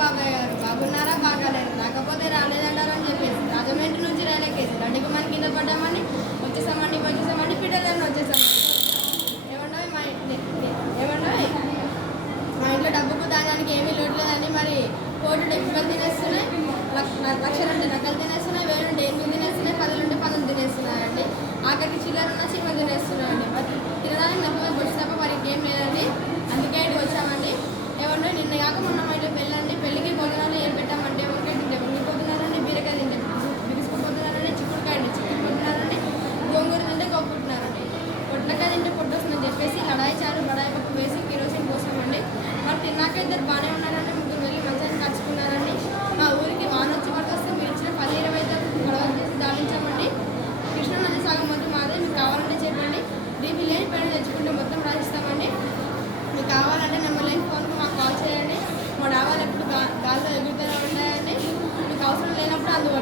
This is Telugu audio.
బాబాయ్ గారు బాగున్నారా బాగాలేరు రాకపోతే రాలేదంటారని చెప్పేసి రాజమండ్రి నుంచి రైలెక్కేసి రండికి మన కింద పడ్డామని వచ్చేసామండి పిల్లలని వచ్చేసామండి. మా ఇంట్లో డబ్బుకు దానికి ఏమీ లోటు లేదండి. మరి కోటి డబ్బులు తినేస్తున్నాయి, 1,00,000 నక్కలు తినేస్తున్నాయి, 1,000 తినేస్తున్నాయి, 10 తినేస్తున్నాయండి. ఆఖరికి చిల్లర ఉన్న చీమ తినేస్తున్నాయండి. మరి తినడానికి నమ్మకం వచ్చి తప్ప మరి ఇంకేం లేదండి. అందుకే ఇక్కడికి వచ్చామండి. ఏమంటే నిన్న కాక మొన్న మా ఇంట్లో పెళ్ళండి. పెళ్ళికి భోజనాలు ఏం పెట్టామంటే వంకాయ తింటే వంగిపోతున్నారండి, బీరకాయ తింటే బిగుసుకుపోతున్నారండి, చిక్కుడుకాయ చిక్కుపోతున్నారండి, గోంగూర తింటే కొట్టుకుంటున్నారండి, పొట్లకాయ తింటే పొట్టొస్తుందని చెప్పేసి లడాయి చారు బడాయి పప్పు వేసి కిరోసిన్ పోసామండి. మరి తిన్నాక ఇద్దరు బాగానే ఉన్నారండి, 3 వెళ్ళి మంచిగా కలుసుకున్నారండి. మా ఊరికి వాన వచ్చి పట్టుకొస్తే మీరు ఇచ్చిన 10-20 గొడవలు చేసి దావించామండి. కృష్ణానది సాగం మొత్తం మాదే, మీకు కావాలంటే చెప్పండి. డీపీ లేని పని తెచ్చుకుంటే మొత్తం రాసిస్తామండి. మీకు కావాలంటే నెంబర్ లేని ఫోన్కి మాకు కాల్ చేయండి. మా డాబాలు ఎప్పుడు గాల్లో ఎగురుతూనే ఉంటాయండి. మీకు అవసరం లేనప్పుడు అందుబాటులో